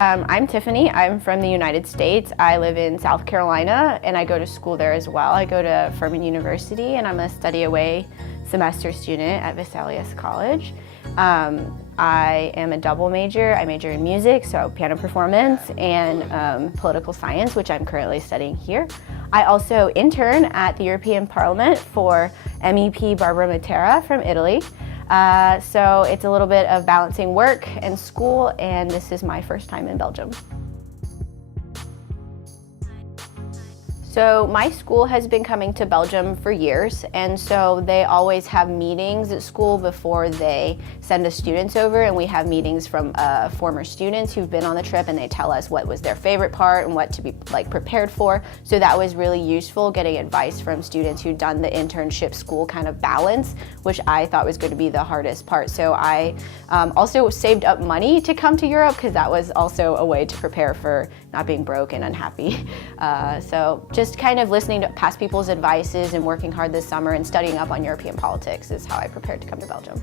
I'm Tiffany. I'm from the United States. I live in South Carolina and I go to school there as well. I go to Furman University and I'm a study away semester student at Vesalius College. I am a double major. I major in music, so piano performance, and political science, which I'm currently studying here. I also intern at the European Parliament for MEP Barbara Matera from Italy. So it's a little bit of balancing work and school, and this is my first time in Belgium. So my school has been coming to Belgium for years, and so they always have meetings at school before they send the students over, and we have meetings from former students who've been on the trip, and they tell us what was their favorite part and what to be prepared for. So that was really useful, getting advice from students who'd done the internship school kind of balance, which I thought was going to be the hardest part. So I also saved up money to come to Europe because that was also a way to prepare for not being broke and unhappy. So just kind of listening to past people's advices and working hard this summer and studying up on European politics is how I prepared to come to Belgium.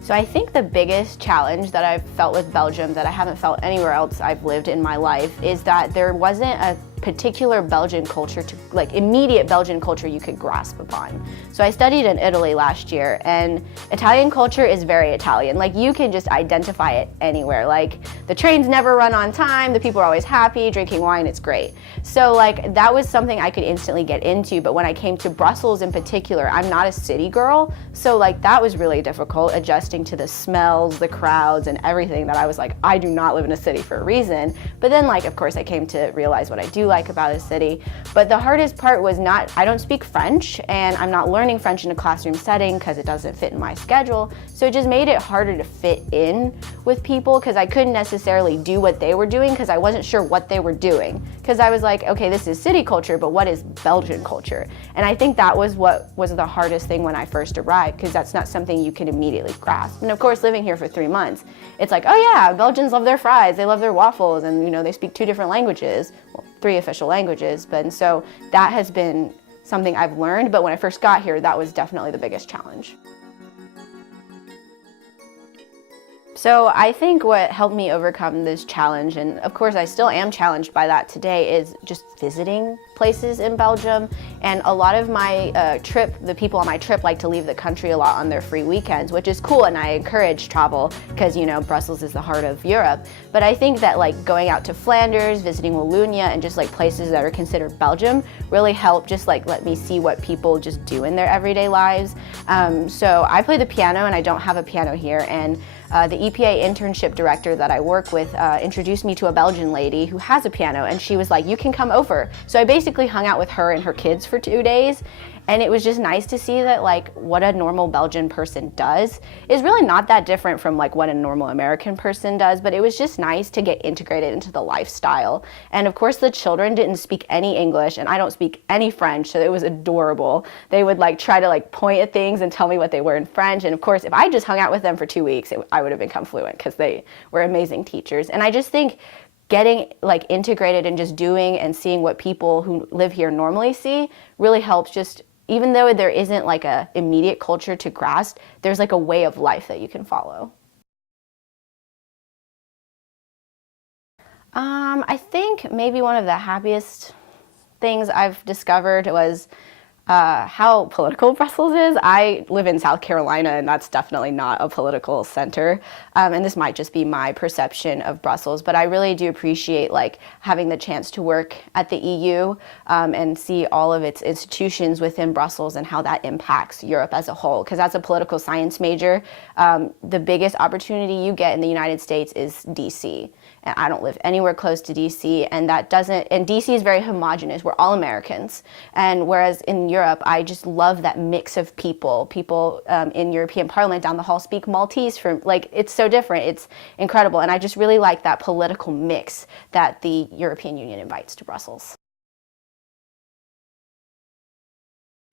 So I think the biggest challenge that I've felt with Belgium that I haven't felt anywhere else I've lived in my life is that there wasn't a particular Belgian culture, immediate Belgian culture you could grasp upon. So I studied in Italy last year, and Italian culture is very Italian. You can just identify it anywhere. The trains never run on time, the people are always happy, drinking wine, it's great. So that was something I could instantly get into, but when I came to Brussels in particular, I'm not a city girl, so that was really difficult, adjusting to the smells, the crowds, and everything that I was I do not live in a city for a reason. But then of course I came to realize what I do like about a city. But the hardest part was I don't speak French, and I'm not learning French in a classroom setting because it doesn't fit in my schedule. So it just made it harder to fit in with people because I couldn't necessarily do what they were doing because I wasn't sure what they were doing. Because I was okay, this is city culture, but what is Belgian culture? And I think that was what was the hardest thing when I first arrived, because that's not something you can immediately grasp. And of course, living here for 3 months, it's oh yeah, Belgians love their fries, they love their waffles, and they speak 2 different languages. Well, 3 official languages, and so that has been something I've learned, but when I first got here, that was definitely the biggest challenge. So I think what helped me overcome this challenge, and of course I still am challenged by that today, is just visiting places in Belgium. And a lot of my the people on my trip like to leave the country a lot on their free weekends, which is cool, and I encourage travel because Brussels is the heart of Europe. But I think that going out to Flanders, visiting Wallonia, and just places that are considered Belgium really help just let me see what people just do in their everyday lives. So I play the piano, and I don't have a piano here, and the EPA internship director that I work with introduced me to a Belgian lady who has a piano, and she was you can come over. So I basically hung out with her and her kids for 2 days, and it was just nice to see that what a normal Belgian person does is really not that different from what a normal American person does, but it was just nice to get integrated into the lifestyle. And of course the children didn't speak any English, and I don't speak any French, so it was adorable. They would try to point at things and tell me what they were in French, and of course if I just hung out with them for 2 weeks, I would have become fluent because they were amazing teachers. And I just think getting integrated and just doing and seeing what people who live here normally see really helps. Just even though there isn't a immediate culture to grasp, there's a way of life that you can follow. I think maybe one of the happiest things I've discovered was how political Brussels is. I live in South Carolina, and that's definitely not a political center. And this might just be my perception of Brussels, but I really do appreciate having the chance to work at the EU and see all of its institutions within Brussels and how that impacts Europe as a whole. Because as a political science major, the biggest opportunity you get in the United States is DC. And I don't live anywhere close to DC, and DC is very homogenous. We're all Americans. And whereas in Europe, I just love that mix of people. People in European Parliament down the hall speak Maltese it's so different. It's incredible. And I just really like that political mix that the European Union invites to Brussels.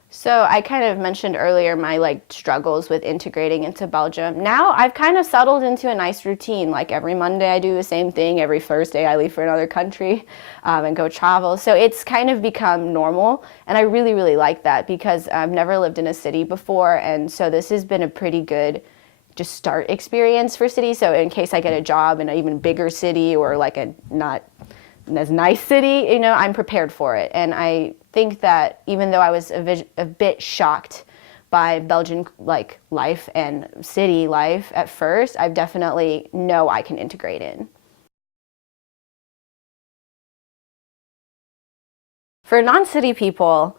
So I kind of mentioned earlier my struggles with integrating into Belgium. Now I've kind of settled into a nice routine. Every Monday I do the same thing. Every Thursday I leave for another country and go travel. So it's kind of become normal, and I really, really like that because I've never lived in a city before, and so this has been a pretty good just start experience for cities. So in case I get a job in an even bigger city or like a not as nice city, you know, I'm prepared for it. And I think that even though I was a bit shocked by Belgian like life and city life at first, I definitely know I can integrate in. For non-city people,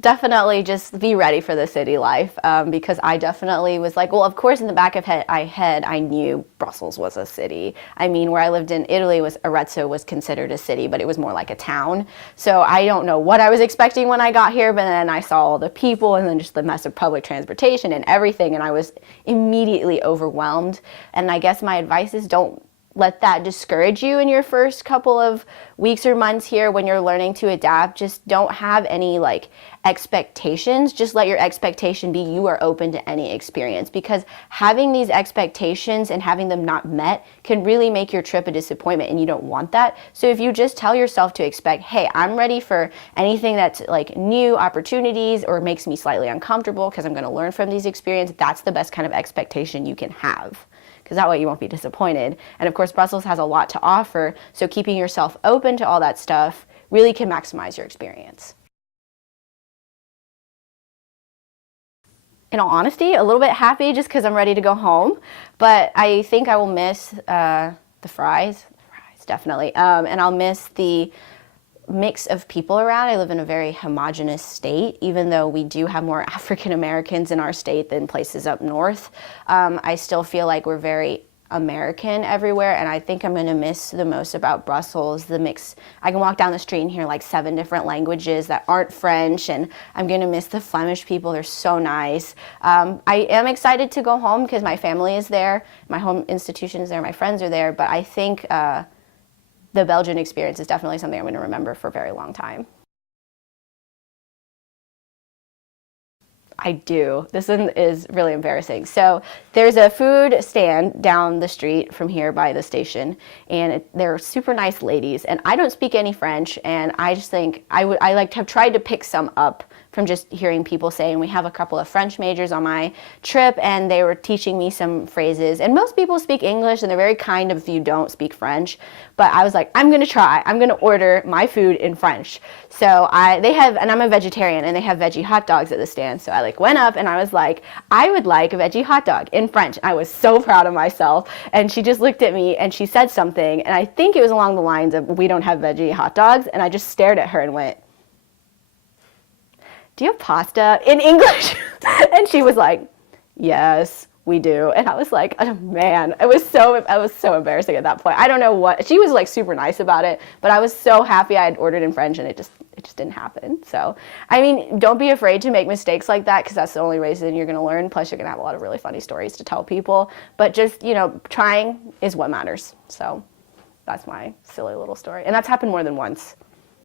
definitely just be ready for the city life, because I definitely was like, well, of course, in the back of my head, I knew Brussels was a city. I mean, where I lived in Italy, Arezzo was considered a city, but it was more like a town. So I don't know what I was expecting when I got here, but then I saw all the people and then just the mess of public transportation and everything, and I was immediately overwhelmed. And I guess my advice is don't let that discourage you in your first couple of weeks or months here when you're learning to adapt. Just don't have any like expectations. Just let your expectation be you are open to any experience, because having these expectations and having them not met can really make your trip a disappointment, and you don't want that. So if you just tell yourself to expect, hey, I'm ready for anything that's like new opportunities or makes me slightly uncomfortable because I'm going to learn from these experiences, that's the best kind of expectation you can have, because that way you won't be disappointed. And of course, Brussels has a lot to offer, so keeping yourself open to all that stuff really can maximize your experience. In all honesty, a little bit happy just because I'm ready to go home, but I think I will miss the fries, definitely, and I'll miss the mix of people around. I live in a very homogenous state, even though we do have more African Americans in our state than places up north. I still feel like we're very American everywhere, and I think I'm going to miss the most about Brussels the mix. I can walk down the street and hear like 7 different languages that aren't French, and I'm going to miss the Flemish people. They're so nice. I am excited to go home because my family is there, my home institution is there, my friends are there, but I think the Belgian experience is definitely something I'm going to remember for a very long time. I do. This one is really embarrassing. So there's a food stand down the street from here by the station, and they're super nice ladies, and I don't speak any French, and I just think I like have tried to pick some up from just hearing people say, and we have a couple of French majors on my trip, and they were teaching me some phrases, and most people speak English, and they're very kind if you don't speak French, but I was like, I'm gonna try. I'm gonna order my food in French. So they have, and I'm a vegetarian, and they have veggie hot dogs at the stand, so I like went up, and I was like, I would like a veggie hot dog in French. I was so proud of myself, and she just looked at me, and she said something, and I think it was along the lines of, we don't have veggie hot dogs, and I just stared at her and went, do you have pasta in English? And she was like, yes, we do. And I was like, oh, man, I was so embarrassing at that point. I don't know what, she was like super nice about it, but I was so happy I had ordered in French, and it just didn't happen. So, I mean, don't be afraid to make mistakes like that, because that's the only reason you're going to learn. Plus, you're going to have a lot of really funny stories to tell people. But just, you know, trying is what matters. So that's my silly little story. And that's happened more than once.